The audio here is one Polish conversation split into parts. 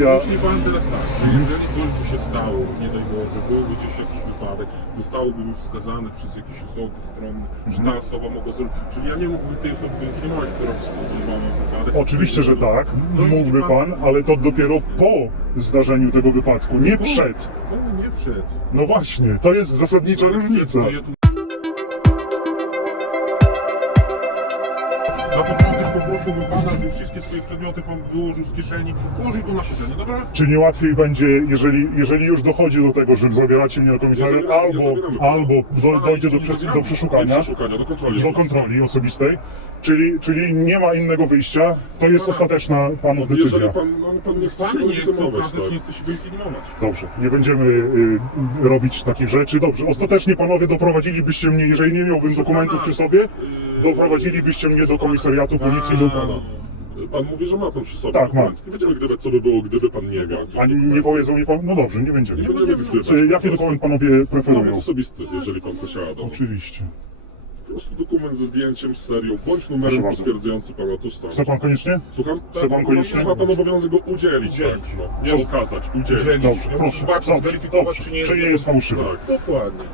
policja... Jeśli pan teraz tak, że jeżeli coś by się stało, nie daj Boże, byłby gdzieś jakiś wypadek, zostałoby mi wskazane przez jakieś osoby stronne, że ta osoba mogła zrobić, czyli ja nie mógłbym tej osoby wyeliminować, która by spowodowała wypadek. Oczywiście, że tak, mógłby pan, ale to dopiero po zdarzeniu tego wypadku, nie przed. Nie przed. No właśnie, to jest zasadnicza różnica. Na początek poprosiłbym pana, żeby wszystkie swoje przedmioty pan wyłożył z kieszeni, położył to na siedzenie, dobra? Czy nie łatwiej będzie, jeżeli już dochodzi do tego, że zabieracie mnie na komisariat, albo dojdzie do przeszukania, do kontroli osobistej, czyli nie ma innego wyjścia, to jest ostateczna panów decyzja. Jeżeli pan nie chce się legitymować, nie chce się legitymować. Dobrze, nie będziemy robić takich rzeczy. Dobrze, ostatecznie panowie doprowadzilibyście mnie, jeżeli nie miałbym dokumentów przy sobie, doprowadzilibyście mnie do komisariatu policji lub... Pan mówi, że ma pan przy sobie. Tak, mam. Nie będziemy gdyby, co by było, gdyby pan nie miał. A nie powiedzą mi pan... No dobrze, nie będziemy. Nie będziemy gdybywać. Czy jaki dokument panowie preferują? Dowód osobisty, jeżeli pan posiada. Oczywiście. Po prostu dokument ze zdjęciem, z serią, bądź numerem potwierdzający pana tożsamość. Chce pan koniecznie? Słucham? Chce pan koniecznie? Ma pan obowiązek go udzielić, tak, no. Nie okazać, udzielić. Dobrze, proszę. Dobrze, czy nie jest fałszywy. Tak, dokładnie.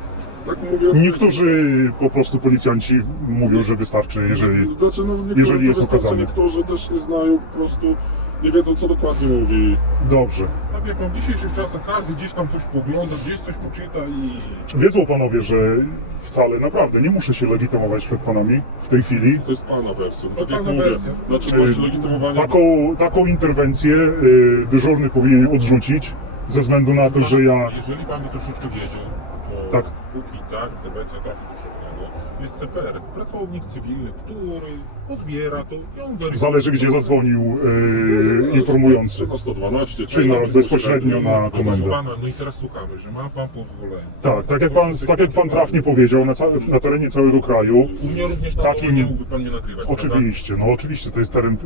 Tak mówię. Niektórzy po prostu policjanci mówią, że wystarczy, Znaczy, jeżeli jest okazane. Niektórzy też nie znają, po prostu nie wiedzą, co dokładnie mówi. Dobrze. A wie pan, w dzisiejszych czasach każdy gdzieś tam coś pogląda, gdzieś coś poczyta i... Wiedzą panowie, że wcale naprawdę nie muszę się legitymować przed panami w tej chwili. To jest pana wersja. To Tak jak pana mówię, wersja. na czynności legitymowania... Taką interwencję dyżurny powinien odrzucić, ze względu na to, że ja... Jeżeli pan by troszeczkę wiedział, to Tak. póki tak, interwencja trafi do szybkiego, jest CPR, pracownik cywilny, który odbiera to i on weryfikuje. Zależy, gdzie zadzwonił informujący. Czy na 112, Czy bezpośrednio na komendę. Pana, no i teraz słuchamy, że ma pan pozwolenie. Tak jak pan trafnie powiedział, na terenie całego kraju. U mnie również na takim- nie mógłby pan mnie nagrywać, Oczywiście, no oczywiście, to jest teren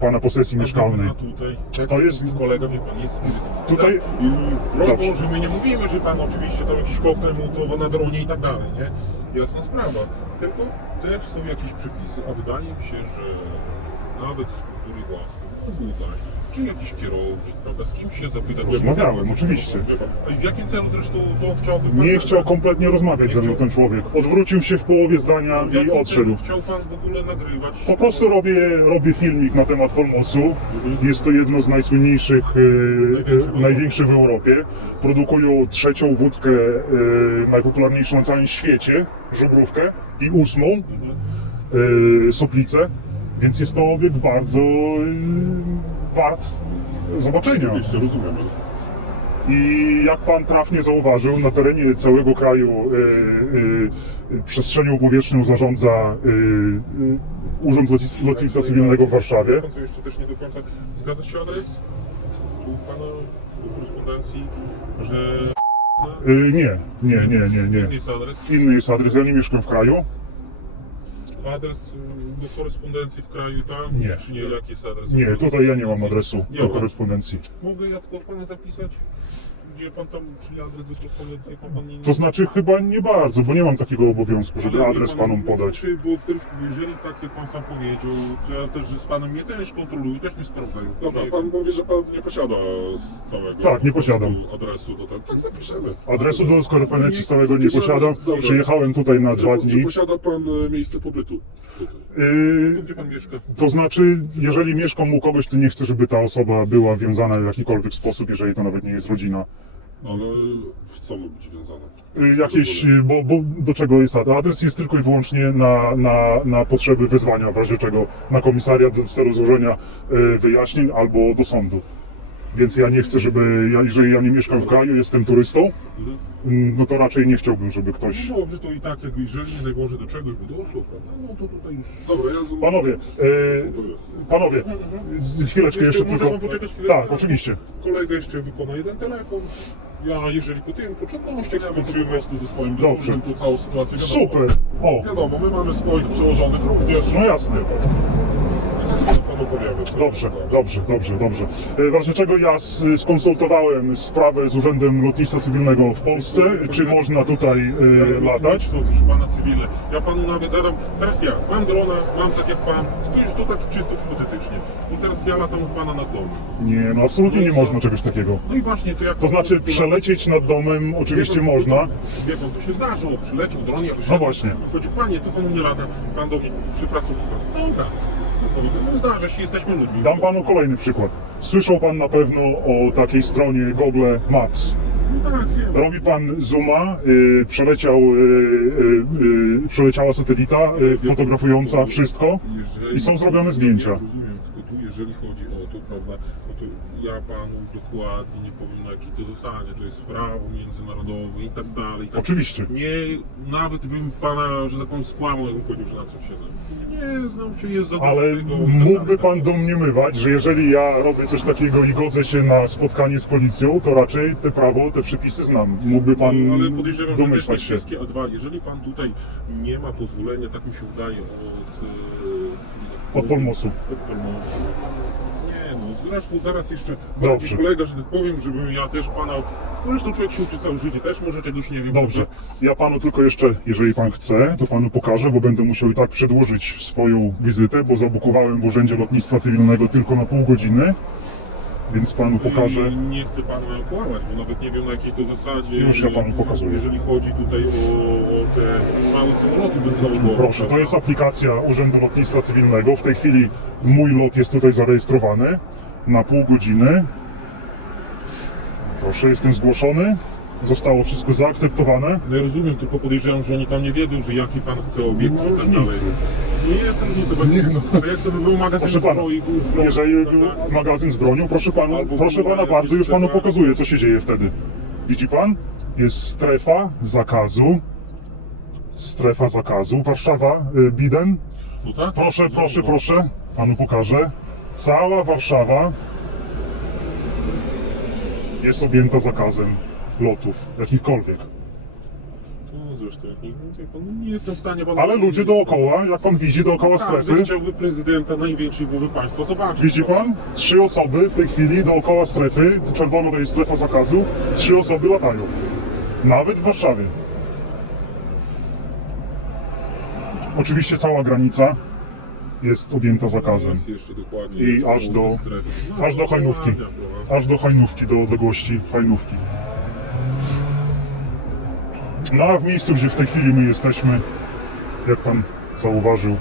pana posesji mieszkalnej. A tutaj, To jest- kolega, wie pan, jest Tutaj- I broń Dobrze. Boże, my nie mówimy, że pan oczywiście tam jakiś koktajl mołotowo na dronie i tak dalej, nie? Jasna sprawa. Tylko też są jakieś przepisy, a wydaje mi się, że nawet z kultury własnej mógł zajść, czy jakiś kierownik, prawda, z kimś się zapytać. Rozmawiałem, oczywiście. A i w jakim celu zresztą to chciałby pan? Nie chciał kompletnie rozmawiać ze mną ten człowiek. Odwrócił się w połowie zdania W i jakim odszedł. celu chciał pan w ogóle nagrywać? Po prostu robię filmik na temat Holmosu. Jest to jedno z najsłynniejszych, największych w Europie. Produkują trzecią wódkę, najpopularniejszą na całym świecie, żubrówkę, i 8, soplicę. Więc jest to obiekt bardzo wart zobaczenia. Oczywiście, rozumiem. I jak pan trafnie zauważył, na terenie całego kraju przestrzenią powietrzną zarządza Urząd Lotnictwa Cywilnego w Warszawie. Co jeszcze też nie do końca zgadza się adres? Tu pana do korespondencji, że Nie. inny jest adres. Inny jest adres, ja nie mieszkam w kraju. Adres do korespondencji w kraju tam? Nie. Czy nie? Jaki jest adres? Nie, tutaj ja nie mam adresu Nie do ma. korespondencji. Mogę ja tylko pana zapisać? Gdzie pan tam, czyli adres do korespondencji, pan nie... To znaczy chyba nie bardzo, bo nie mam takiego obowiązku, żeby Ale adres wie panom podać. Czy, bo jeżeli tak jak pan sam powiedział, to ja też z panem mnie też kontroluję, też mnie sprawdzają. Dobra, pan mówi, że pan nie posiada stałego Tak, nie posiadam. adresu do tego. Tak zapiszemy. Adresu do korespondencji stałego nie posiadam. Dobra. Przyjechałem tutaj na 2 Czy dni. posiada pan miejsce pobytu? Tu, gdzie pan mieszka? To znaczy, jeżeli mieszkam u kogoś, to nie chcę, żeby ta osoba była wiązana w jakikolwiek sposób, jeżeli to nawet nie jest rodzina. Ale w co ma być wiązane? Jakieś, bo do czego jest adres? Adres jest tylko i wyłącznie na potrzeby wezwania, w razie czego na komisariat w celu złożenia wyjaśnień albo do sądu. Więc ja nie chcę, jeżeli ja nie mieszkam w kraju, jestem turystą, no to raczej nie chciałbym, żeby ktoś... No dobrze, to i tak, jakby jeżeli nie najgorzej do czegoś by doszło, prawda? No to tutaj już... Dobra, ja rozumiem. Panowie, chwileczkę jeszcze Może tylko... pan poczekać chwilę? Tak, oczywiście. Kolega jeszcze wykona jeden telefon. Ja, jeżeli po tym poczynnościach skończymy tu ze swoim Dobrze. dyżurem, tu całą sytuację wiadomo. Super! O, Wiadomo, my mamy swoich przełożonych również. no jasne. Za chwilę pan pan opowiada. co Dobrze, jest. dobrze. W razie czego ja skonsultowałem sprawę z Urzędem Lotnictwa Cywilnego w Polsce, czy można tutaj latać. To proszę pana cywilne. Ja panu nawet zadam, teraz ja mam drona, mam tak jak pan, to już to tak czysto hipotetycznie. I teraz ja latam u pana nad domem. Nie, no absolutnie nie można czegoś takiego. No i właśnie to jak... To znaczy przelecieć nad domem oczywiście można. Wie pan, to się zdarzyło, przyleciał dron, ja wyszedłem. No właśnie. Chodzi, panie, co panu nie lata? Pan do mnie, przepraszam, dobra. No zdarza się, jesteśmy ludźmi. Dam panu kolejny przykład. Słyszał pan na pewno o takiej stronie Google Maps. No tak, wiem. Robi pan zooma, przeleciała satelita fotografująca wszystko i są zrobione zdjęcia. Ja rozumiem, tylko tu jeżeli chodzi o to, prawda, no to ja panu dokładnie nie powiem na jakiej to zasadzie, to jest prawo międzynarodowe i tak dalej. Tak. Oczywiście. Nie, nawet bym pana, że tak powiem, skłamał, jakbym powiedział, że na czym się znam. Nie, znam się, jest za dużo Ale tego i tak mógłby dalej. pan domniemywać, że jeżeli ja robię coś takiego i godzę się na spotkanie z policją, to raczej te prawo, te przepisy znam. Mógłby pan Ale podejrzewam, że też nie domyślać się. wszystkie A2. Jeżeli pan tutaj nie ma pozwolenia, tak mi się wydaje, Od Polmosu. Od Polmosu. Nie no, zresztą zaraz jeszcze Dobrze. taki kolega, że tak powiem, żebym ja też pana... Zresztą człowiek się uczy całe życie, też może czegoś nie wiem. Dobrze. Ja panu tylko jeszcze, jeżeli pan chce, to panu pokażę, bo będę musiał i tak przedłożyć swoją wizytę, bo zabukowałem w Urzędzie Lotnictwa Cywilnego tylko na pół godziny, więc panu pokażę. I nie chcę pana kłamać, bo nawet nie wiem na jakiej to zasadzie. Już ja panu pokazuję. Jeżeli chodzi tutaj o te małe samoloty bezzałogowe. Proszę, to jest aplikacja Urzędu Lotnictwa Cywilnego. W tej chwili mój lot jest tutaj zarejestrowany na pół godziny. Proszę, jestem zgłoszony. Zostało wszystko zaakceptowane. No ja rozumiem, tylko podejrzewam, że oni tam nie wiedzą, że jaki pan chce obiekt i tak dalej. różnicy. Nie jest różnica, bo Nie, no. ale jak to by był magazyn Proszę pana, zbroi, jeżeli prawda? był magazyn z bronią, proszę pana Albo bardzo, jakieś już panu strefa. pokazuję, co się dzieje wtedy. Widzi pan? Jest strefa zakazu. Strefa zakazu. Warszawa, Biden. No tak? Proszę. Panu pokażę. Cała Warszawa jest objęta zakazem lotów, jakichkolwiek. No zresztą, jak nie jestem w stanie panu... Ale ludzie dookoła, jak pan widzi, dookoła Każdy strefy, chciałby prezydenta największej głowy państwa zobaczyć. widzi pan? 3 osoby w tej chwili dookoła strefy, czerwono to jest strefa zakazu, 3 osoby latają. Nawet w Warszawie. Oczywiście cała granica jest objęta zakazem. Teraz jeszcze dokładnie I jest aż do- strefy. aż do Hajnówki. Aż do Hajnówki, do odległości Hajnówki. No a w miejscu, gdzie w tej chwili my jesteśmy, jak pan zauważył,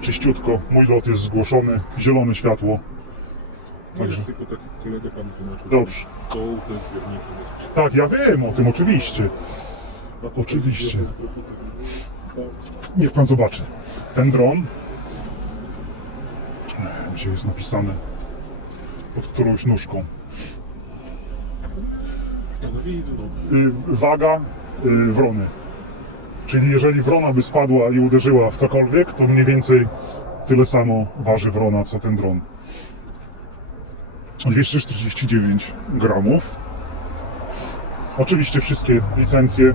czyściutko, mój lot jest zgłoszony, zielone światło. Także Także, tylko taki kolega pan tłumaczył. Dobrze. Są te zbiorniki ze sprzedaży. tak, ja wiem o tym, oczywiście. A to Oczywiście. jest- Niech pan zobaczy. Ten dron, gdzie jest napisane pod którąś nóżką. No widzę, no. Waga wrony. Czyli jeżeli wrona by spadła i uderzyła w cokolwiek, to mniej więcej tyle samo waży wrona, co ten dron. 249 gramów. Oczywiście wszystkie licencje,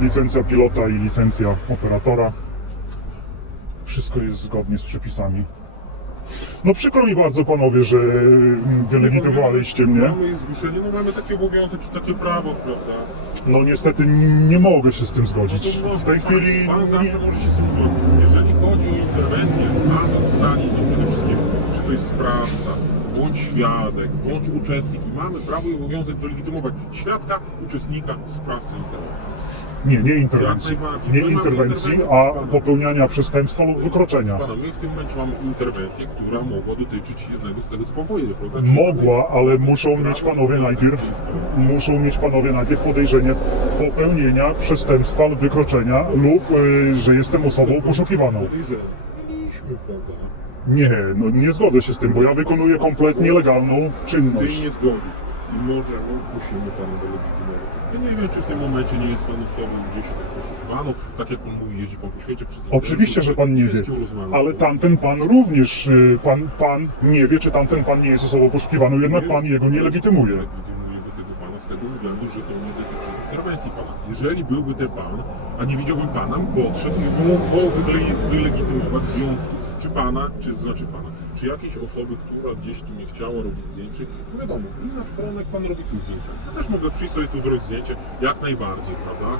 licencja pilota i licencja operatora. Wszystko jest zgodnie z przepisami. No przykro mi bardzo panowie, że wylegitymowaliście mnie. Mamy zgłoszenie, no mamy taki obowiązek i takie prawo, prawda? No niestety nie mogę się z tym zgodzić. W tej chwili Pan zawsze może się z tym zgodzić. Jeżeli chodzi o interwencję, mamy ustalić przede wszystkim, że to jest sprawca, bądź świadek, bądź uczestnik i mamy prawo i obowiązek wylegitymować świadka, uczestnika, sprawcę interwencji. nie interwencji. Jak najbardziej. Nie My mamy interwencji, interwencję, a pana. popełniania przestępstwa lub wykroczenia. Pana, my w tym momencie mamy interwencję, która mogła dotyczyć jednego z tego, co pan powiedział, prawda? Czyli Mogła, ale muszą mieć panowie najpierw podejrzenie popełnienia przestępstwa lub wykroczenia lub że jestem osobą poszukiwaną. podejrzewam. Mieliśmy, prawda? Nie, no nie zgodzę się z tym, bo ja wykonuję kompletnie legalną Z tym czynność. nie zgodzić. I możemy, musimy pana delegitymować. Ja nie wiem, czy w tym momencie nie jest pan osobą gdzieś też poszukiwaną. Tak jak pan mówi, jeździ pan po świecie przez Oczywiście, że pan nie wie, ale tamten pan również, pan nie wie, czy tamten pan nie jest osobą poszukiwaną, jednak pan jego nie legitymuje. Legitymuję do tego pana z tego względu, że to nie dotyczy interwencji pana. Jeżeli byłby ten pan, a nie widziałbym pana, podszedł i mógł go wylegitymować w związku czy pana, czy znaczy pana, czy jakiejś osoby, która gdzieś tu nie chciała robić zdjęcia, no wiadomo, inna strona, jak pan robi tu zdjęcia. Ja też mogę przyjść sobie tu zrobić zdjęcie, jak najbardziej, prawda?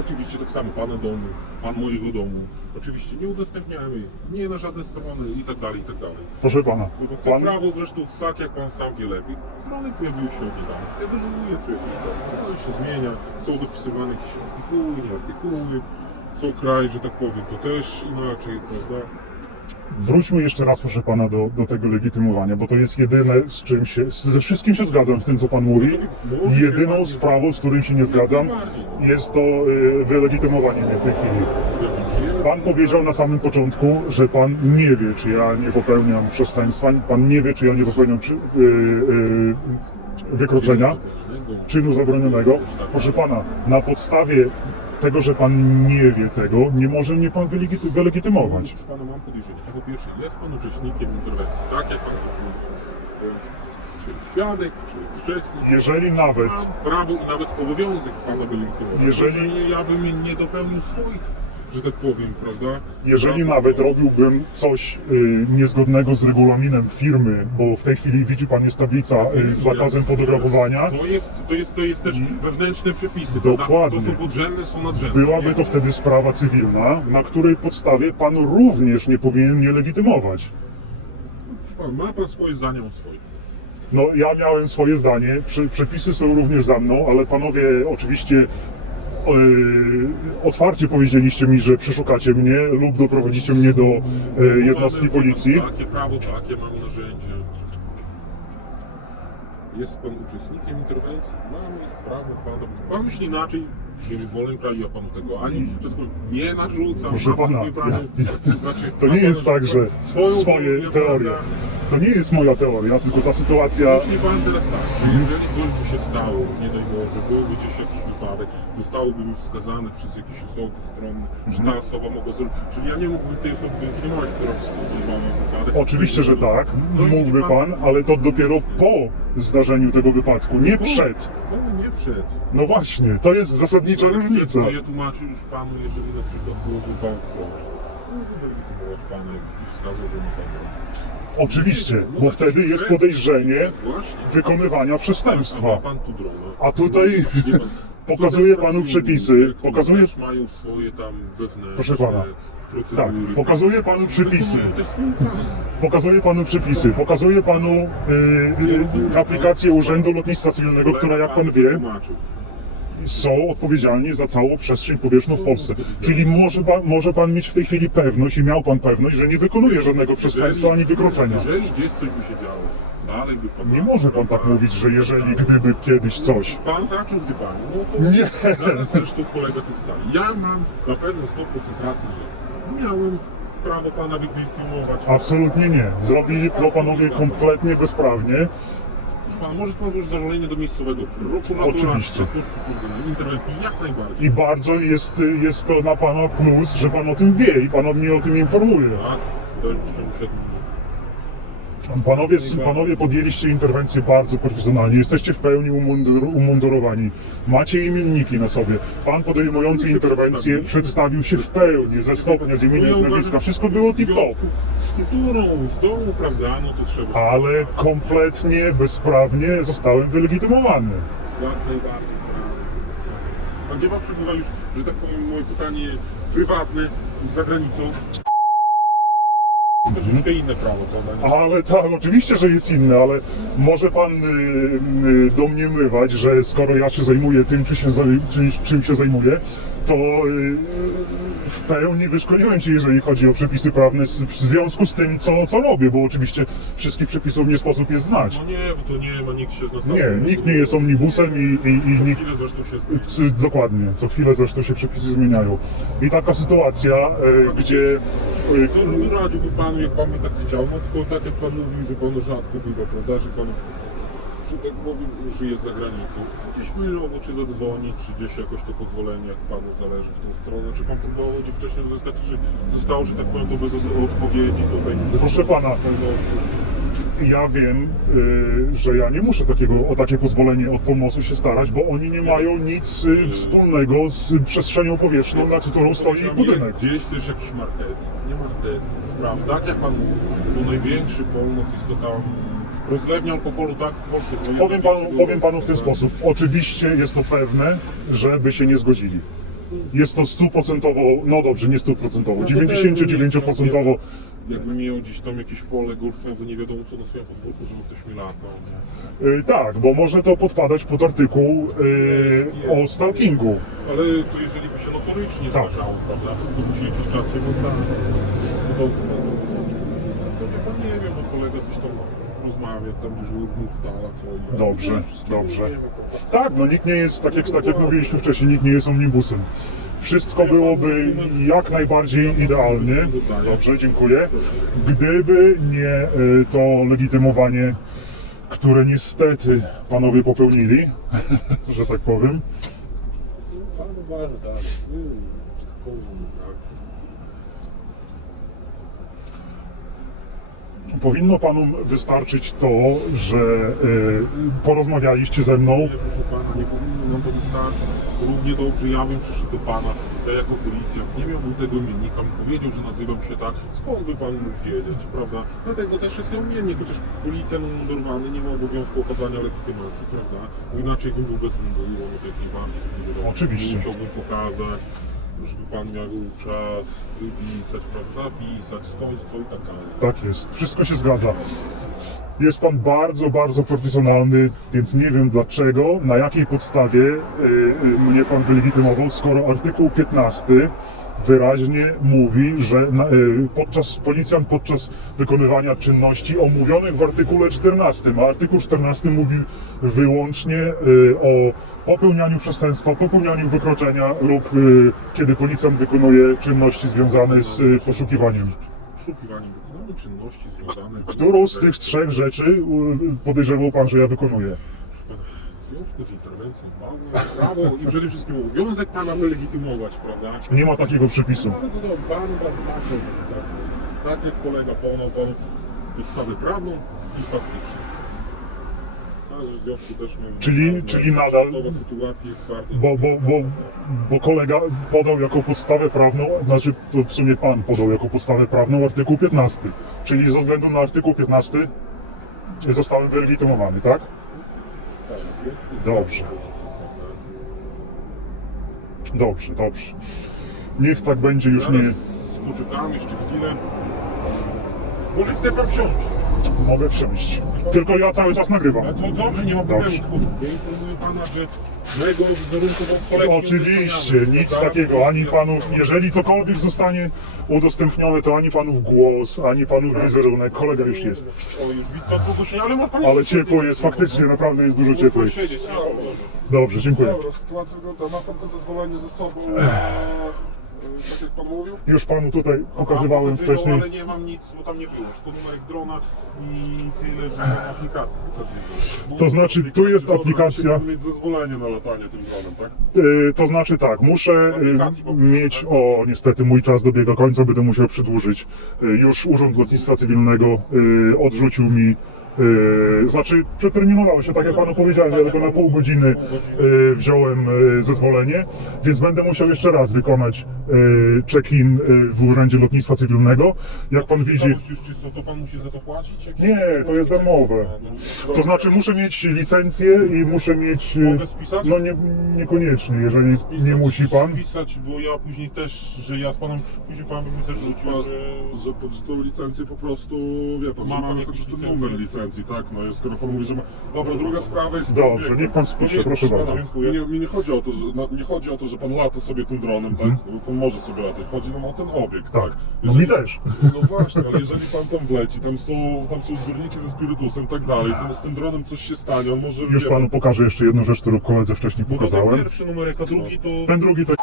Oczywiście tak samo pana domu, pan mojego domu. Oczywiście nie udostępniamy, nie na żadne strony i tak dalej, i tak dalej. Proszę pana, To pan, prawo zresztą tak jak pan sam wie lepiej. Strony pojawiły się od niedawna. Ja dożywuję co jakiś czas. To się zmienia, są dopisywane jakieś artykuły, nie artykuły. Są kraje, że tak powiem, to też inaczej, prawda? wróćmy jeszcze raz, proszę pana, do tego legitymowania, bo to jest jedyne, z czym się, ze wszystkim się zgadzam, z tym, co pan mówi. Może się Jedyną pan nie- sprawą, z którym się nie zgadzam, jest to wylegitymowanie mnie w tej chwili. Pan powiedział na samym początku, że pan nie wie, czy ja nie popełniam przestępstwa, pan nie wie, czy ja nie popełniam wykroczenia, czynu zabronionego. Proszę pana, na podstawie tego, że pan nie wie tego, nie może mnie pan wylegitymować. Proszę pana, mam podejrzenie. Po pierwsze, jest pan uczestnikiem interwencji, tak jak pan to czuje. Czy świadek, czy uczestnik. Jeżeli nawet, Mam prawo i nawet obowiązek pana wylegitymować. Jeżeli- ja bym nie dopełnił swoich, że tak powiem, prawda? jeżeli Praw- nawet robiłbym coś niezgodnego z regulaminem firmy, bo w tej chwili widzi pan jest tablica z zakazem fotografowania, To jest też wewnętrzne przepisy. Dokładnie. To są podrzędne, są nadrzędne. byłaby nie? to wtedy sprawa cywilna, na której podstawie pan również nie powinien mnie legitymować. Proszę pana, ma pan swoje zdanie, mam swoje. No, ja miałem swoje zdanie, przepisy są również za mną, ale panowie oczywiście otwarcie powiedzieliście mi, że przeszukacie mnie lub doprowadzicie mnie do jednostki Mamy policji. Takie prawo, takie mamy narzędzie. Jest pan uczestnikiem interwencji, mamy prawo pana. Pan myśli inaczej, nie wolę kraju, ja panu tego ani że tak powiem, nie narzucam. Proszę ma pan pana, swoje prawo. To znaczy, To ma nie pan, jest tak, że swoją swoje opinię, teorie. prawda? To nie jest moja teoria, tylko ta sytuacja. Jeśli pan teraz tak, jeżeli coś by się stało, nie daj Boże, byłby gdzieś jakiś wypadek, zostałoby mi wskazane przez jakieś osoby stronne, że ta osoba mogła zrobić, czyli ja nie mógłbym tej osoby wylegitymować, która spowodowała wypadek. Oczywiście, że tak, No i mógłby pan, ale to dopiero po zdarzeniu tego wypadku, nie przed. No nie przed. No właśnie, to jest zasadnicza różnica. To ja tłumaczę już panu, jeżeli na przykład byłoby pan w broni. Mógłby wylegitymować pana, jak ktoś wskazał, że nie pan broni. Oczywiście, No bo tak, wtedy jest przed- podejrzenie Właśnie. wykonywania Ma przestępstwa. pan tu dronę. A tutaj Wie pan, pokazuję tutaj panu pracownicy, przepisy, pokazuję, też mają swoje tam wewnętrzne Proszę pana. procedury. tak, pokazuję panu przepisy. Wykonują też swoją pracę. Pokazuję panu przepisy, pokazuję panu aplikację Urzędu Lotnictwa Cywilnego, która, jak pan wie, Tłumaczył. są odpowiedzialni za całą przestrzeń powietrzną w Polsce. Czyli może pan mieć w tej chwili pewność i miał pan pewność, że nie wykonuje żadnego przestępstwa ani wykroczenia. Jeżeli gdzieś coś by się działo, dalej by pan... Nie może pan tak mówić, że jeżeli gdyby kiedyś coś. Pan zaczął, wie pan, no to Nie. zaraz zresztą kolega tu stali. Ja mam na pewno 100% racji, że miałem prawo pana wylegitymować. Absolutnie nie. Zrobili to panowie kompletnie bezprawnie. Pan może pan złożyć zażalenie do miejscowego prokuratora, Oczywiście. czy służb prowadzenia interwencji, jak najbardziej. I bardzo jest to na pana plus, że pan o tym wie i pan mnie o tym informuje. Tak? To już muszę... Panowie podjęliście interwencję bardzo profesjonalnie. Jesteście w pełni umundurowani. Macie imienniki na sobie. Pan podejmujący interwencję przedstawił się w pełni, ze stopnia, z imienia, z nazwiska. Wszystko było tip-top. Z kulturą, z domu, prawda, no to trzeba... Ale kompletnie bezprawnie zostałem wylegitymowany. Jak najbardziej. Pan gdzie pan przebywa już, że tak powiem, moje pytanie prywatne za granicą? Troszeczkę inne prawo, prawda? Nie? Ale tak, oczywiście, że jest inne, ale może pan domniemywać, że skoro ja się zajmuję tym, czym się zajmuję, to w pełni wyszkoliłem się, jeżeli chodzi o przepisy prawne w związku z tym, co robię, bo oczywiście wszystkich przepisów nie sposób jest znać. No nie, bo to nie ma, nikt się z nas... Nie, nikt nie jest omnibusem i Co nikt... chwilę zresztą się zmienia. Dokładnie, co chwilę zresztą się przepisy zmieniają. I taka sytuacja, gdzie... To radziłbym panu, jak pan by tak chciał, no tylko tak jak pan mówił, że pan rzadko bywa, prawda, że pan tak powiem, żyje za granicą. Gdzieś mailowo, czy zadzwonić, czy gdzieś jakoś to pozwolenie, jak panu zależy w tą stronę, czy pan próbował gdzie wcześniej uzyskać, czy zostało, że tak powiem, to bez odpowiedzi tutaj. Proszę pana, ja wiem, że ja nie muszę o takie pozwolenie od pomocy się starać, bo oni nie mają nic wspólnego z przestrzenią powietrzną, nad którą stoi budynek. Gdzieś też jakiś marketing, nie marketing, sprawy. Tak jak pan mówi, to największy Polnos jest to tam rozlewnia alkoholu, tak w Polsce. Powiem panu w ten sposób. Oczywiście jest to pewne, żeby się nie zgodzili. Jest to 100%, no dobrze, nie 100%, 99%. Jakby miał gdzieś tam jakieś pole golfowe, nie wiadomo co na swoim podwórku, żeby ktoś mi latał. Tak, bo może to podpadać pod artykuł o stalkingu. Ale to jeżeli by się notorycznie Tak. zdarzało, prawda, to by się jakiś czas nie poddało. Pan nie wiem, bo kolega coś tam rozmawia, tam dyżurny ustala co i... Dobrze, No, wszystkiego dobrze. nie wiemy, prawda. Tak, no nikt nie jest, tak jak mówiliśmy wcześniej, nikt nie jest omnibusem. Wszystko byłoby jak najbardziej idealnie. Dobrze, dziękuję. Gdyby nie to legitymowanie, które niestety panowie popełnili, że tak powiem. Pan uważa, tak. Powinno panu wystarczyć to, że porozmawialiście ze mną. Nie, proszę pana, nie powinno nam to wystarczyć. Równie dobrze ja bym przyszedł do pana, ja jako policja, nie miałbym tego imiennika, bym powiedział, że nazywam się tak, skąd by pan mógł wiedzieć, prawda? Dlatego też jest imiennik, chociaż policjant umundurowany nie ma obowiązku okazania legitymacji, prawda? Bo inaczej bym był bez munduru, no to jak najbardziej, to nie wiadomo. Oczywiście. Musiałbym pokazać, żeby pan miał czas wypisać, prawda? Zapisać, skąd, co i tak dalej. Tak jest, wszystko się zgadza. Jest pan bardzo, bardzo profesjonalny, więc nie wiem dlaczego, na jakiej podstawie mnie pan wylegitymował, skoro artykuł 15 wyraźnie mówi, że policjant podczas wykonywania czynności omówionych w artykule 14, a artykuł 14 mówi wyłącznie o popełnianiu przestępstwa, popełnianiu wykroczenia lub kiedy policjant wykonuje czynności związane z poszukiwaniem. Poszukiwaniem, wykonania czynności związane z... Którą z tych trzech rzeczy podejrzewał pan, że ja wykonuję? W związku z interwencją mamy prawo i przede wszystkim obowiązek pana wylegitymować, prawda? Nie ma takiego przepisu. Ale to dobrze, panu tak jak kolega podał panu podstawę prawną i faktyczną. W związku też mamy... Czyli nadal, Nowa sytuacja jest bardzo... bo kolega podał jako podstawę prawną, znaczy to w sumie pan podał jako podstawę prawną artykuł 15. Czyli ze względu na artykuł 15 zostałem wylegitymowany, tak? Dobrze. Dobrze, dobrze. Niech tak będzie, już nie... Zaraz poczekamy jeszcze chwilę. Może chce pan wsiąść? Mogę wsiąść. Tylko ja cały czas nagrywam. No to dobrze, nie ma problemu. Dobrze. Ja informuję pana, że mego wizerunku od kolegi nie Oczywiście, udostępniamy. nic Zaraz takiego, ani to panów, jeżeli cokolwiek zostanie udostępnione, to ani panów głos, ani panów wizerunek, kolega już jest. O, już witam kogoś, ale ma pan... Ale ciepło jest, faktycznie, naprawdę jest dużo cieplej. Siedzieć, nie ma problemu. Dobrze, dziękuję. Dobra, sytuacja wygląda, ma pan to zezwolenie ze sobą, tak jak pan mówił? Już panu tutaj pokazywałem Pokazywał, wcześniej. ale nie mam nic, bo tam nie było. Tylko numerek drona i tyle, że mam aplikację. To znaczy, tu jest aplikacja, Musi mieć zezwolenie na latanie tym dronem, tak? to znaczy tak, muszę mieć, o niestety mój czas dobiega końca, będę musiał przedłużyć. Już Urząd Lotnictwa Cywilnego odrzucił mi, znaczy przeterminowało się, tak jak panu powiedziałem, ja tylko na pół godziny wziąłem zezwolenie, więc będę musiał jeszcze raz wykonać check-in w Urzędzie Lotnictwa Cywilnego. Jak pan widzi, To pan musi za to płacić? Jakieś... nie, to jest darmowe. To znaczy muszę mieć licencję i muszę mieć, Mogę spisać? no niekoniecznie, jeżeli nie musi pan. Spisać, bo ja później też, że ja z panem, później pan by mi też rzucił, że... Że tą licencję po prostu, wie pan, Ma że pan mamy jakąś chociaż ten licencję? numer licencji, tak? No jest, skoro pan mówi, że ma... Dobra, druga sprawa jest... Dobrze, niech pan spisze, proszę bardzo. Dziękuję. Mi nie chodzi o to, że, nie chodzi o to, że pan lata sobie tym dronem, tak? Bo pan może sobie latać. Chodzi nam o ten obiekt, tak? No mi też. No właśnie, ale jeżeli pan tam wleci, tam są zbiorniki ze spirytusem i tak dalej, to z tym dronem coś się stanie, on może... Już wie panu pokażę jeszcze jedną rzecz, którą koledze wcześniej Bo to ten pokazałem. pierwszy numerek, a drugi to... Ten drugi to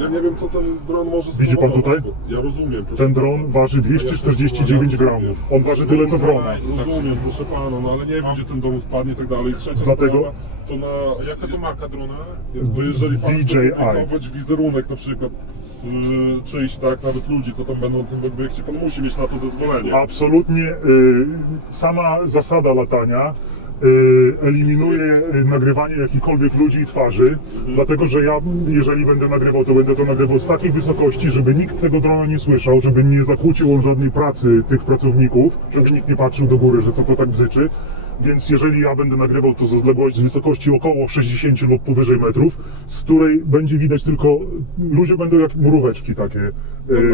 Ja nie wiem co ten dron może Widzi pan spowodować. tutaj? Ja rozumiem, proszę Ten pana. dron waży 249 gramów. On waży tyle co wrona. Rozumiem, proszę pana, no ale nie wiem gdzie ten dron wpadnie i tak dalej. Trzecia Dlatego- sprawa, to na... A jaka to marka drona? To jeżeli pan chce DJI. publikować wizerunek na przykład czyjś, tak, nawet ludzi, co tam będą na tym obiekcie, pan musi mieć na to zezwolenie. Absolutnie sama zasada latania eliminuje nagrywanie jakichkolwiek ludzi i twarzy, dlatego że ja, jeżeli będę nagrywał, to będę to nagrywał z takiej wysokości, żeby nikt tego drona nie słyszał, żeby nie zakłócił on żadnej pracy tych pracowników, żeby nikt nie patrzył do góry, że co to tak bzyczy. Więc jeżeli ja będę nagrywał to z odległości z wysokości około 60 lub powyżej metrów, z której będzie widać tylko, ludzie będą jak mróweczki takie,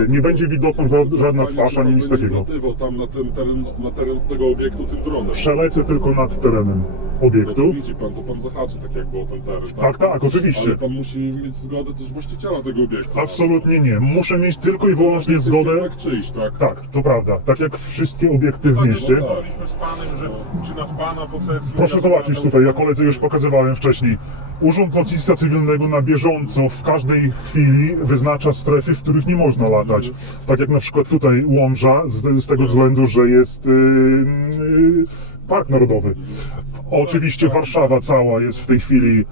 nie będzie widoczna żadna twarz ani nic takiego. Wlatywał tam na teren tego obiektu tym dronem. Przelecę tylko nad terenem No obiektu. to widzi pan, to pan zahaczy tak jakby o ten teren. Tak, oczywiście. Ale pan musi mieć zgodę też właściciela tego obiektu. Absolutnie nie. Muszę mieć tylko i wyłącznie zgodę. Jak czyjś, tak? Tak, to prawda. Tak jak wszystkie obiekty w mieście. Rozmawialiśmy z panem, że czy nad pana posesją... Proszę zobaczyć tutaj, ja koledze już pokazywałem wcześniej. Urząd Lotnictwa Cywilnego na bieżąco w każdej chwili wyznacza strefy, w których nie można latać. Tak jak na przykład tutaj Łomża, z tego względu, że jest park narodowy. Oczywiście Warszawa cała jest w tej chwili,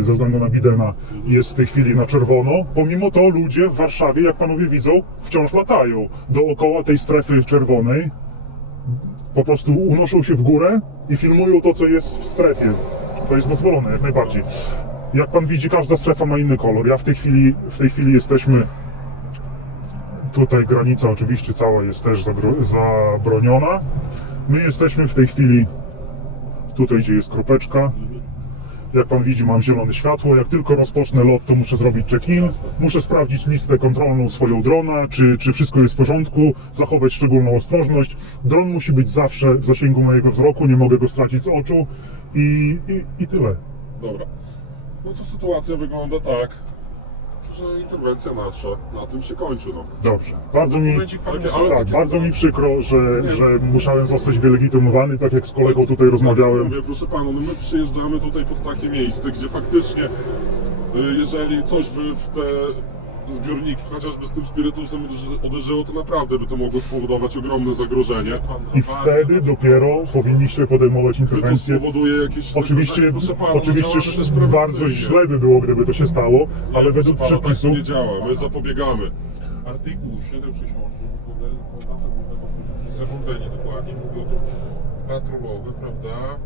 ze względu na Bidena, jest w tej chwili na czerwono. Pomimo to ludzie w Warszawie, jak panowie widzą, wciąż latają dookoła tej strefy czerwonej. Po prostu unoszą się w górę i filmują to, co jest w strefie. To jest dozwolone, jak najbardziej. Jak pan widzi, każda strefa ma inny kolor. Ja w tej chwili jesteśmy... Tutaj granica oczywiście cała jest też zabroniona. My jesteśmy w tej chwili tutaj, gdzie jest kropeczka. Jak pan widzi, mam zielone światło. Jak tylko rozpocznę lot, to muszę zrobić check-in. Muszę sprawdzić listę kontrolną swoją drona, czy wszystko jest w porządku, zachować szczególną ostrożność. Dron musi być zawsze w zasięgu mojego wzroku, nie mogę go stracić z oczu i tyle. Dobra. No to sytuacja wygląda tak, że interwencja nasza na tym się kończy. No. Dobrze. Bardzo mi, Momencik, pan Ale tak, takie- bardzo mi przykro, że musiałem zostać wylegitymowany, tak jak z kolegą tutaj rozmawiałem. Mówię, proszę pana, no my przyjeżdżamy tutaj pod takie miejsce, gdzie faktycznie, jeżeli coś by w te zbiorniki, chociażby z tym spirytusem uderzyło, to naprawdę by to mogło spowodować ogromne zagrożenie. I wtedy dopiero powinniście podejmować Gdy to interwencję. spowoduje jakieś Oczywiście, zagrożenie, proszę pana, oczywiście no działamy też bardzo prewencyjnie. źle by było, gdyby to się stało, ale Nie, według proszę pana, tak to przepisów nie działa, my zapobiegamy. Artykuł 768 zarządzenie dokładnie mówi o tym patrolowe, prawda,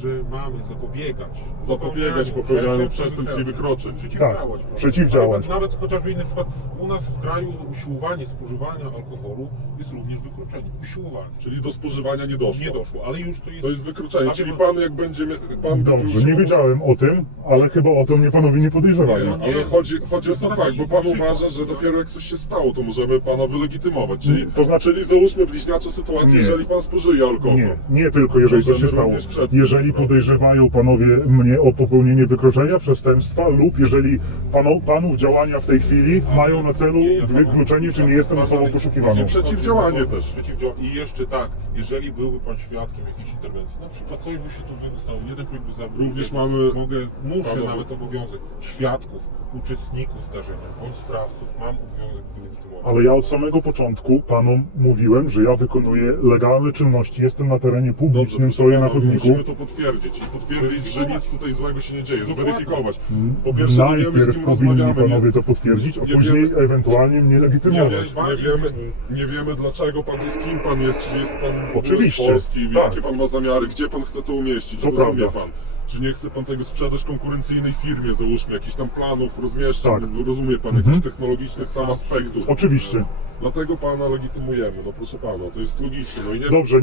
że mamy zapobiegać popełnianiu przestępstw i wykroczeń. Przeciwdziałać. Tak, przeciwdziałać. Nawet chociażby na przykład u nas w kraju usiłowanie spożywania alkoholu jest również wykroczeniem. Usiłowanie. Czyli do spożywania nie doszło. Nie doszło, ale już to jest... To jest wykroczenie, A czyli wie pan jak będzie... Pan dobrze, nie wiedziałem o tym, ale chyba o tym mnie panowie nie podejrzewają. Nie. Ale chodzi o To ten taki fakt, bo pan przykład. uważa, że dopiero jak coś się stało, to możemy pana wylegitymować. Czyli, To znaczy- czyli załóżmy bliźniaczą sytuację, Nie. jeżeli pan spożyje alkohol. Nie tylko jeżeli coś się Możemy stało. również przed tym, Jeżeli no. podejrzewają panowie mnie o popełnienie wykroczenia, przestępstwa lub jeżeli panów działania w tej chwili mają na celu wykluczenie, czy nie jestem osobą poszukiwaną. Przeciwdziałanie też. I jeszcze tak, jeżeli byłby pan świadkiem jakiejś interwencji, na przykład coś by się tu wystało, jeden człowiek by zabrał. Również mamy- Muszę Panowie. nawet obowiązek świadków, uczestników zdarzenia, bądź sprawców, mam obowiązek wylegitymować. Ale ja od samego początku panom mówiłem, że ja wykonuję legalne czynności, jestem na terenie publicznym, stoję na chodniku. Musimy to potwierdzić i potwierdzić, że nic tutaj złego się nie dzieje, zweryfikować. Po pierwsze, nie wiemy, z Najpierw kim powinni rozmawiamy. panowie to potwierdzić, a nie później wiemy- ewentualnie mnie legitymować. Nie wiemy dlaczego pan jest, kim pan jest, czy jest pan w ogóle Oczywiście, z Polski, tak. jakie pan ma zamiary, gdzie pan chce to umieścić, To rozumie prawda. pan. Czy nie chce pan tego sprzedać konkurencyjnej firmie, załóżmy, jakichś tam planów, rozmieszczeń, Tak. Rozumie pan, jakichś technologicznych tam aspektów. Oczywiście. Dlatego pana legitymujemy, no proszę pana, to jest logiczne. No i nie, Dobrze,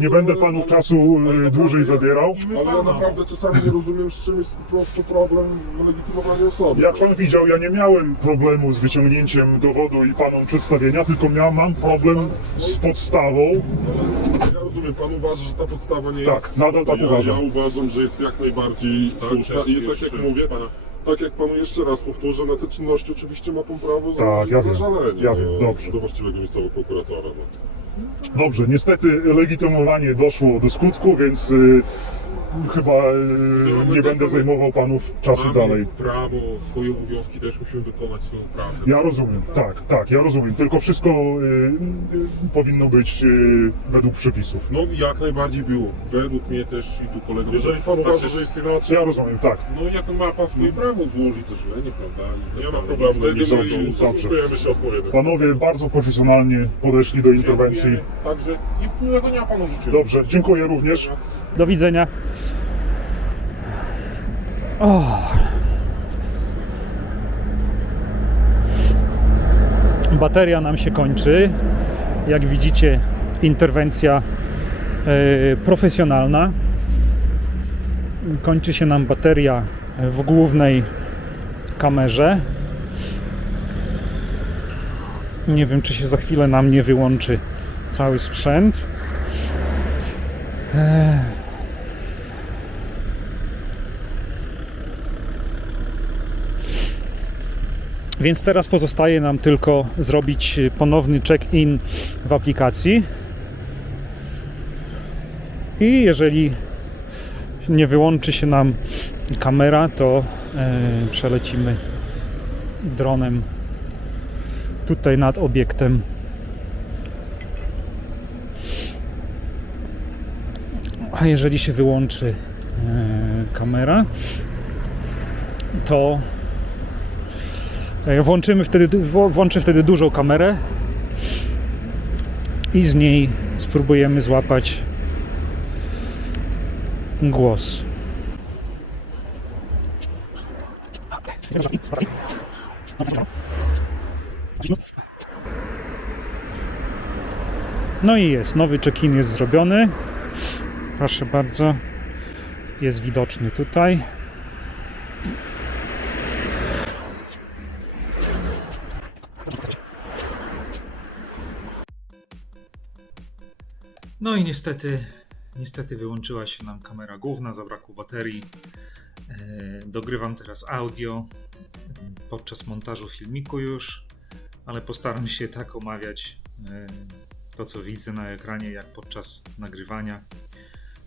nie będę panów czasu dłużej zabierał. ale ja naprawdę czasami nie rozumiem, z czym jest po prostu problem w legitymowaniu osoby. Jak pan widział, ja nie miałem problemu z wyciągnięciem dowodu i panom przedstawienia, tylko mam problem z podstawą. Ja rozumiem, pan uważa, że ta podstawa nie Tak, jest... nadal tak uważam. Ja uważam, że jest jak najbardziej słuszna i tak jak jeszcze mówię, pana- tak jak panu jeszcze raz powtórzę, na te czynności oczywiście ma pan prawo Tak, ja wiem. zażalenie Ja wiem, dobrze. do właściwego miejscowego prokuratora. No. Dobrze, niestety legitymowanie doszło do skutku, więc chyba nie będę zajmował panów czasu dalej. prawo, swoje obowiązki też musimy wykonać swoją pracę. Ja rozumiem, tak, ja rozumiem. Tylko wszystko powinno być według przepisów. No jak najbardziej było. Według mnie też i tu kolega... Jeżeli pan uważa, że jest inaczej, Ja rozumiem, tak. No jak ma pan swoje prawo złożyć zażalenie, prawda? I nie ma tak problemu, dalej. nie Wtedy dobrze, my ustosunkujemy się odpowiednio. Panowie bardzo profesjonalnie podeszli do interwencji. dziękujemy. Także i miłego dnia panu życzę. Dobrze, dziękuję również. Do widzenia. O. Bateria nam się kończy. Jak widzicie, interwencja profesjonalna. Kończy się nam bateria w głównej kamerze. Nie wiem, czy się za chwilę nam nie wyłączy cały sprzęt. Więc teraz pozostaje nam tylko zrobić ponowny check-in w aplikacji. I jeżeli nie wyłączy się nam kamera, to przelecimy dronem tutaj nad obiektem. A jeżeli się wyłączy kamera, to włączę wtedy dużą kamerę i z niej spróbujemy złapać głos. No i jest, nowy check-in jest zrobiony. Proszę bardzo, jest widoczny tutaj. No i niestety wyłączyła się nam kamera główna, zabrakło baterii. Dogrywam teraz audio podczas montażu filmiku już, ale postaram się tak omawiać to, co widzę na ekranie, jak podczas nagrywania.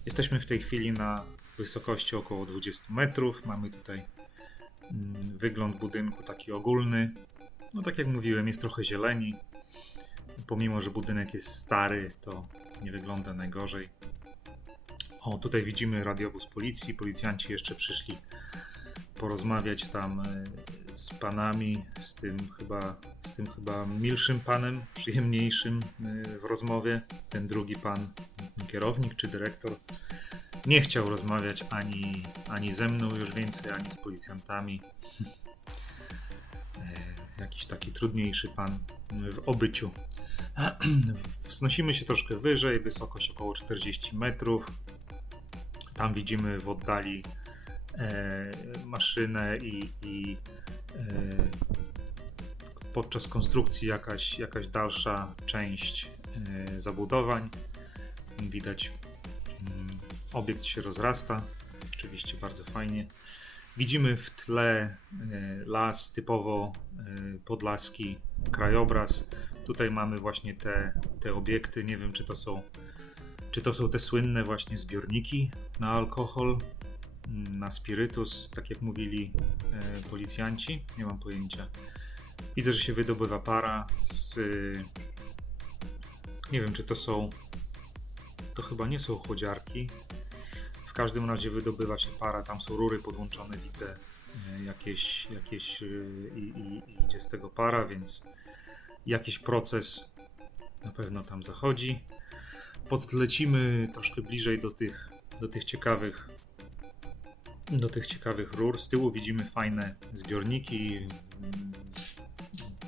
Jesteśmy w tej chwili na wysokości około 20 metrów. Mamy tutaj wygląd budynku taki ogólny. No tak jak mówiłem, jest trochę zieleni. Pomimo, że budynek jest stary, to nie wygląda najgorzej. O, tutaj widzimy radiowóz policji. Policjanci jeszcze przyszli porozmawiać tam z panami, z tym chyba milszym panem, przyjemniejszym w rozmowie. Ten drugi pan, kierownik czy dyrektor, nie chciał rozmawiać ani ze mną już więcej, ani z policjantami. Jakiś taki trudniejszy pan w obyciu. Wznosimy się troszkę wyżej, wysokość około 40 metrów. Tam widzimy w oddali maszynę i podczas konstrukcji jakaś dalsza część zabudowań. Widać, obiekt się rozrasta, oczywiście bardzo fajnie. Widzimy w tle las, typowo podlaski krajobraz. Tutaj mamy właśnie te obiekty, nie wiem czy to są te słynne właśnie zbiorniki na alkohol, na spirytus, tak jak mówili policjanci, nie mam pojęcia. Widzę, że się wydobywa para nie wiem czy to chyba nie są chłodziarki. W każdym razie wydobywa się para, tam są rury podłączone, widzę jakieś i idzie z tego para, więc jakiś proces na pewno tam zachodzi. Podlecimy troszkę bliżej do tych ciekawych rur. Z tyłu widzimy fajne zbiorniki,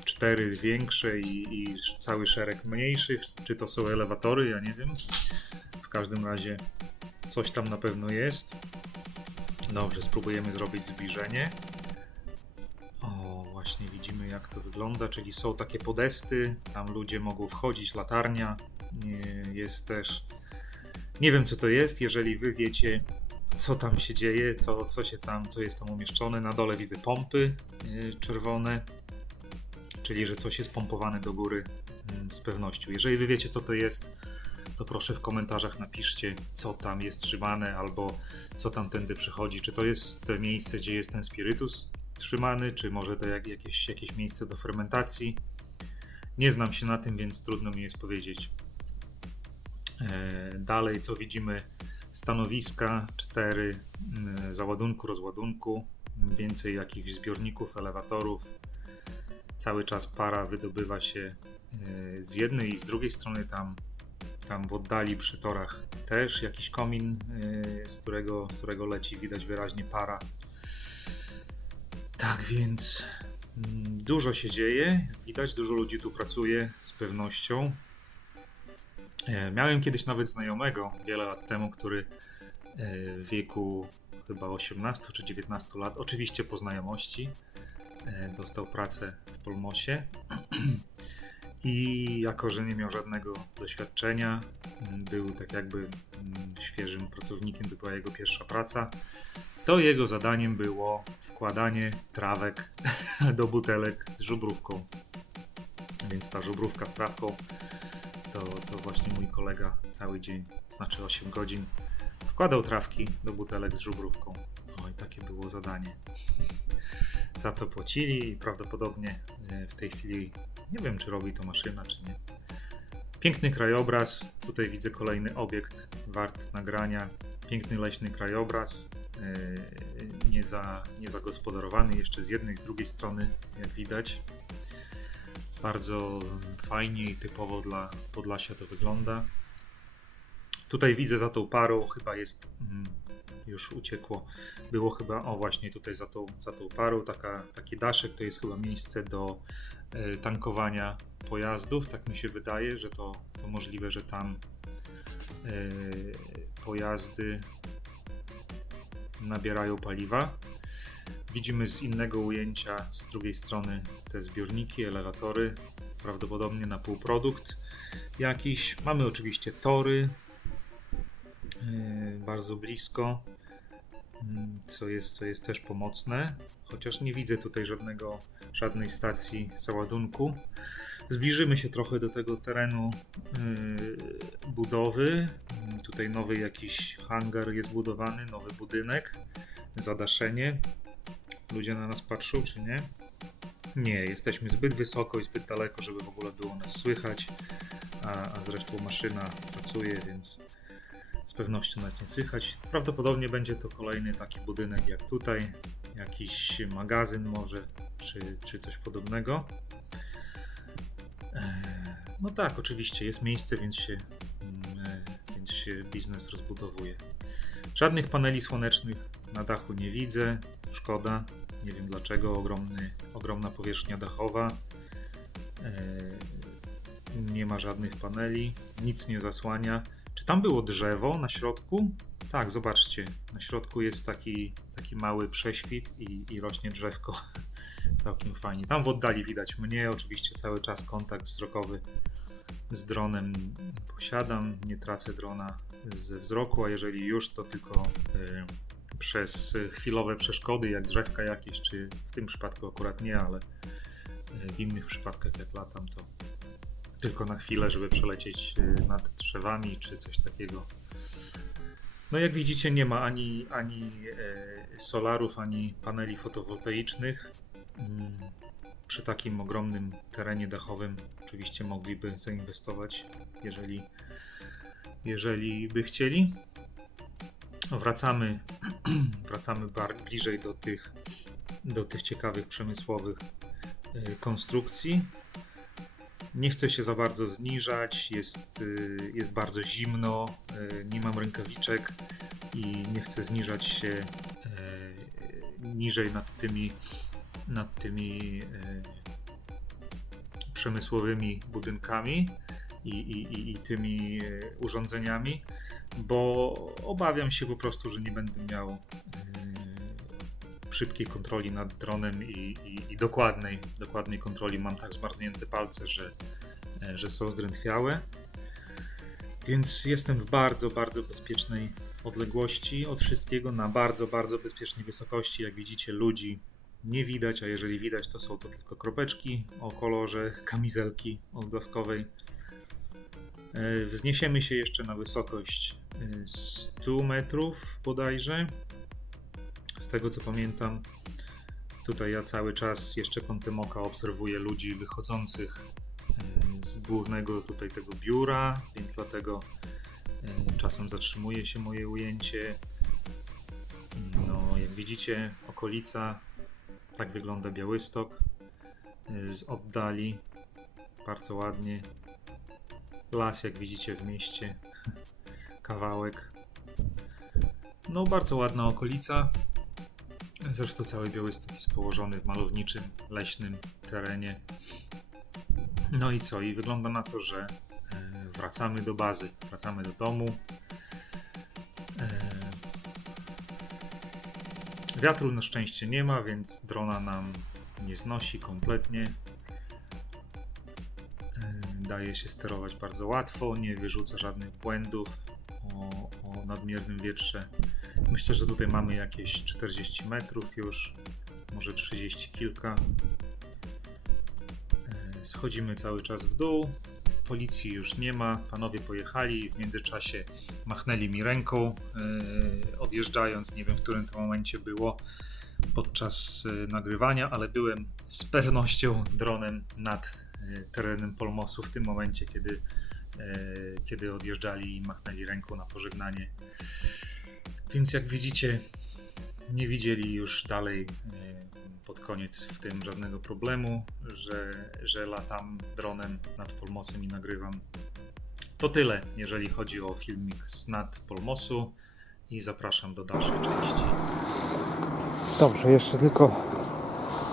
4 większe i cały szereg mniejszych. Czy to są elewatory? Ja nie wiem. W każdym razie coś tam na pewno jest. Dobrze, spróbujemy zrobić zbliżenie. O, właśnie widzimy jak to wygląda, czyli są takie podesty, tam ludzie mogą wchodzić, latarnia jest też. Nie wiem co to jest, jeżeli wy wiecie co tam się dzieje, co jest tam umieszczone. Na dole widzę pompy czerwone, czyli że coś jest pompowane do góry z pewnością. Jeżeli wy wiecie co to jest, to proszę w komentarzach napiszcie, co tam jest trzymane albo co tam tędy przychodzi. Czy to jest to miejsce, gdzie jest ten spirytus trzymany, czy może to jakieś miejsce do fermentacji. Nie znam się na tym, więc trudno mi jest powiedzieć. Dalej, co widzimy? Stanowiska, 4 załadunku, rozładunku, więcej jakichś zbiorników, elewatorów. Cały czas para wydobywa się z jednej i z drugiej strony. Tam w oddali przy torach też jakiś komin, z którego leci, widać wyraźnie para. Tak więc dużo się dzieje, widać, dużo ludzi tu pracuje z pewnością. Miałem kiedyś nawet znajomego wiele lat temu, który w wieku chyba 18 czy 19 lat, oczywiście po znajomości, dostał pracę w Polmosie i jako, że nie miał żadnego doświadczenia, był tak jakby świeżym pracownikiem, to była jego pierwsza praca, to jego zadaniem było wkładanie trawek do butelek z żubrówką. Więc ta żubrówka z trawką to właśnie mój kolega cały dzień, znaczy 8 godzin, wkładał trawki do butelek z żubrówką. No i takie było zadanie. Za to płacili i prawdopodobnie w tej chwili nie wiem, czy robi to maszyna, czy nie. Piękny krajobraz. Tutaj widzę kolejny obiekt wart nagrania. Piękny leśny krajobraz. Niezagospodarowany jeszcze z jednej, z drugiej strony, jak widać. Bardzo fajnie i typowo dla Podlasia to wygląda. Tutaj widzę za tą parą, chyba jest, już uciekło, było chyba, o właśnie tutaj za tą parą, taki daszek, to jest chyba miejsce do tankowania pojazdów. Tak mi się wydaje, że to możliwe, że tam pojazdy nabierają paliwa. Widzimy z innego ujęcia z drugiej strony te zbiorniki, elewatory, prawdopodobnie na półprodukt jakiś. Mamy oczywiście tory, bardzo blisko, co jest też pomocne, chociaż nie widzę tutaj żadnej stacji załadunku. Zbliżymy się trochę do tego terenu budowy. Tutaj nowy jakiś hangar jest budowany, nowy budynek, zadaszenie. Ludzie na nas patrzą, czy nie? Nie, jesteśmy zbyt wysoko i zbyt daleko, żeby w ogóle było nas słychać, a zresztą maszyna pracuje, więc z pewnością nas nie słychać. Prawdopodobnie będzie to kolejny taki budynek jak tutaj, jakiś magazyn może, czy coś podobnego. No tak, oczywiście jest miejsce, więc się biznes rozbudowuje. Żadnych paneli słonecznych na dachu nie widzę, szkoda, nie wiem dlaczego, ogromna powierzchnia dachowa, nie ma żadnych paneli, nic nie zasłania. Czy tam było drzewo na środku? Tak, zobaczcie, na środku jest taki mały prześwit i rośnie drzewko, całkiem fajnie. Tam w oddali widać mnie, oczywiście cały czas kontakt wzrokowy z dronem posiadam, nie tracę drona ze wzroku, a jeżeli już, to tylko przez chwilowe przeszkody, jak drzewka jakieś, czy w tym przypadku akurat nie, ale w innych przypadkach jak latam, to tylko na chwilę, żeby przelecieć nad drzewami, czy coś takiego. No jak widzicie, nie ma ani solarów, ani paneli fotowoltaicznych. Przy takim ogromnym terenie dachowym oczywiście mogliby zainwestować, jeżeli by chcieli. Wracamy bliżej do tych ciekawych przemysłowych konstrukcji. Nie chcę się za bardzo zniżać, jest bardzo zimno, nie mam rękawiczek i nie chcę zniżać się niżej nad tymi przemysłowymi budynkami i tymi urządzeniami, bo obawiam się po prostu, że nie będę miał szybkiej kontroli nad dronem i dokładnej kontroli. Mam tak zmarznięte palce, że są zdrętwiałe. Więc jestem w bardzo, bardzo bezpiecznej odległości od wszystkiego, na bardzo, bardzo bezpiecznej wysokości. Jak widzicie, ludzi nie widać, a jeżeli widać, to są to tylko kropeczki o kolorze kamizelki odblaskowej. Wzniesiemy się jeszcze na wysokość 100 metrów bodajże. Z tego co pamiętam, tutaj ja cały czas jeszcze kątem oka obserwuję ludzi wychodzących z głównego tutaj tego biura, więc dlatego czasem zatrzymuje się moje ujęcie. No, jak widzicie, okolica, tak wygląda Białystok z oddali, bardzo ładnie. Las, jak widzicie, w mieście, kawałek. No, bardzo ładna okolica. Zresztą cały Białystok jest położony w malowniczym, leśnym terenie. No i co? I wygląda na to, że wracamy do bazy, wracamy do domu. Wiatru na szczęście nie ma, więc drona nam nie znosi kompletnie. Daje się sterować bardzo łatwo, nie wyrzuca żadnych błędów o nadmiernym wietrze. Myślę, że tutaj mamy jakieś 40 metrów już, może 30 kilka. Schodzimy cały czas w dół. Policji już nie ma, panowie pojechali, w międzyczasie machnęli mi ręką, odjeżdżając, nie wiem w którym to momencie było podczas nagrywania, ale byłem z pewnością dronem nad terenem Polmosu w tym momencie, kiedy odjeżdżali i machnęli ręką na pożegnanie. Więc jak widzicie, nie widzieli już dalej pod koniec w tym żadnego problemu, że latam dronem nad Polmosem i nagrywam. To tyle, jeżeli chodzi o filmik z nad Polmosu i zapraszam do dalszej części. Dobrze, jeszcze tylko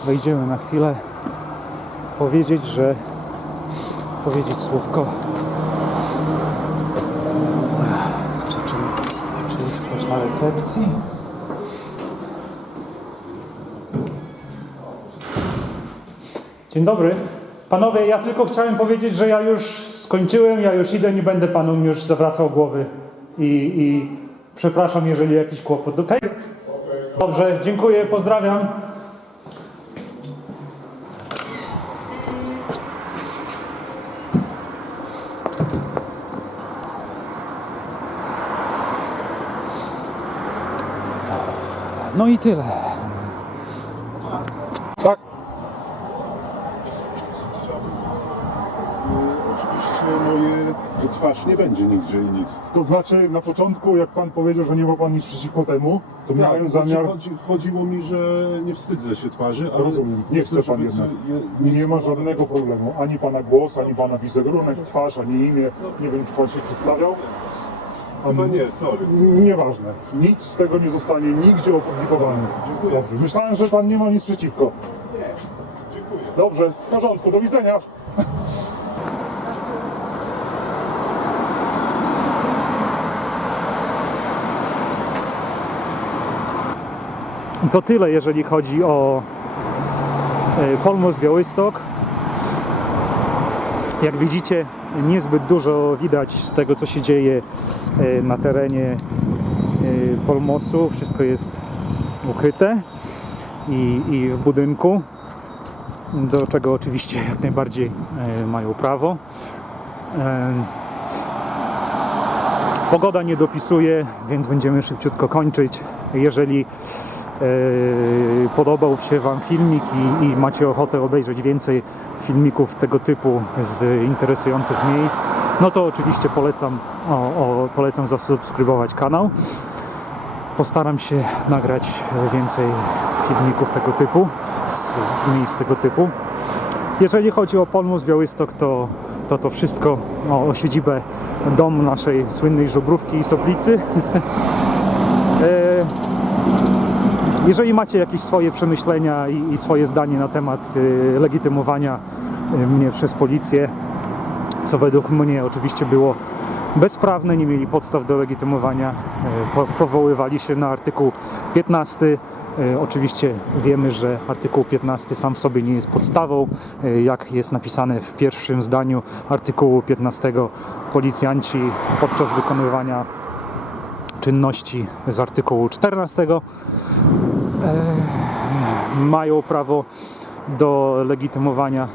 wejdziemy na chwilę powiedzieć słówko. Czyli ktoś na recepcji? Dzień dobry. Panowie, ja tylko chciałem powiedzieć, że ja już skończyłem, ja już idę, nie będę panom już zawracał głowy. I przepraszam, jeżeli jakiś kłopot. Okej? Dobrze, dziękuję, pozdrawiam. No i tyle. Tak? Oczywiście moje twarz nie będzie nigdzie i nic. To znaczy, na początku, jak pan powiedział, że nie ma pan nic przeciwko temu, to miałem zamiar... Chodziło mi, że nie wstydzę się twarzy, ale... Rozumiem, nie chce pan jednak. Nie ma żadnego problemu. Ani pana głos, ani pana wizerunek, twarz, ani imię. Nie wiem, czy pan się przedstawiał. Chyba nie, sorry. Nieważne. Nic z tego nie zostanie nigdzie opublikowane. Dziękuję. Dobrze. Myślałem, że pan nie ma nic przeciwko. Dziękuję. Dobrze, w porządku, do widzenia. To tyle, jeżeli chodzi o Polmos Białystok. Jak widzicie, niezbyt dużo widać z tego, co się dzieje na terenie Polmosu. Wszystko jest ukryte i w budynku, do czego oczywiście jak najbardziej mają prawo. Pogoda nie dopisuje, więc będziemy szybciutko kończyć. Jeżeli podobał się Wam filmik i macie ochotę obejrzeć więcej filmików tego typu z interesujących miejsc, no to oczywiście polecam zasubskrybować kanał. Postaram się nagrać więcej filmików tego typu, z miejsc tego typu. Jeżeli chodzi o Polmos Białystok, to wszystko, o siedzibę, dom naszej słynnej Żubrówki i Soplicy. Jeżeli macie jakieś swoje przemyślenia i swoje zdanie na temat legitymowania mnie przez policję, co według mnie oczywiście było bezprawne, nie mieli podstaw do legitymowania, powoływali się na artykuł 15. Oczywiście wiemy, że artykuł 15 sam w sobie nie jest podstawą. Jak jest napisane w pierwszym zdaniu artykułu 15, policjanci podczas wykonywania czynności z artykułu 14 mają prawo do legitymowania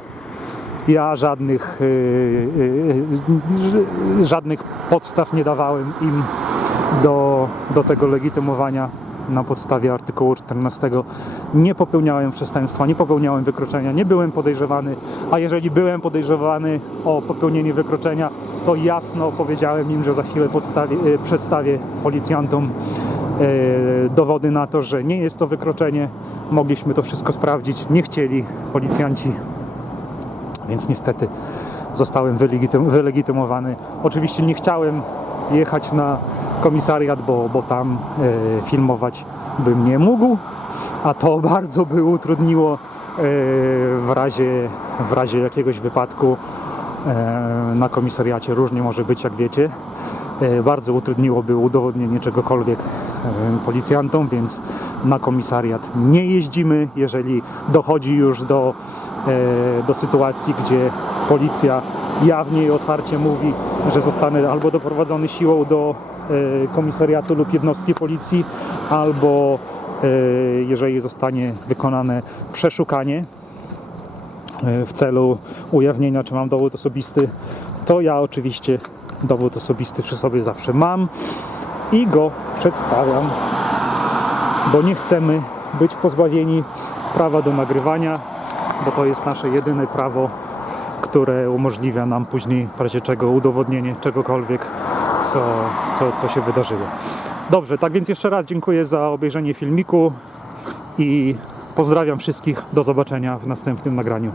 Ja żadnych podstaw nie dawałem im do tego legitymowania na podstawie artykułu 14. Nie popełniałem przestępstwa, nie popełniałem wykroczenia, nie byłem podejrzewany, a jeżeli byłem podejrzewany o popełnienie wykroczenia, to jasno powiedziałem im, że za chwilę przedstawię policjantom dowody na to, że nie jest to wykroczenie. Mogliśmy to wszystko sprawdzić, nie chcieli policjanci, więc niestety zostałem wylegitymowany. Oczywiście nie chciałem jechać na komisariat, bo tam filmować bym nie mógł, a to bardzo by utrudniło w razie jakiegoś wypadku na komisariacie. Różnie może być, jak wiecie. Bardzo utrudniłoby udowodnienie czegokolwiek policjantom, więc na komisariat nie jeździmy. Jeżeli dochodzi już do sytuacji, gdzie policja jawnie i otwarcie mówi, że zostanę albo doprowadzony siłą do komisariatu lub jednostki policji, albo jeżeli zostanie wykonane przeszukanie w celu ujawnienia, czy mam dowód osobisty, to ja oczywiście dowód osobisty przy sobie zawsze mam i go przedstawiam, bo nie chcemy być pozbawieni prawa do nagrywania, bo to jest nasze jedyne prawo, które umożliwia nam później w razie czego udowodnienie czegokolwiek, co się wydarzyło. Dobrze, tak więc jeszcze raz dziękuję za obejrzenie filmiku i pozdrawiam wszystkich. Do zobaczenia w następnym nagraniu.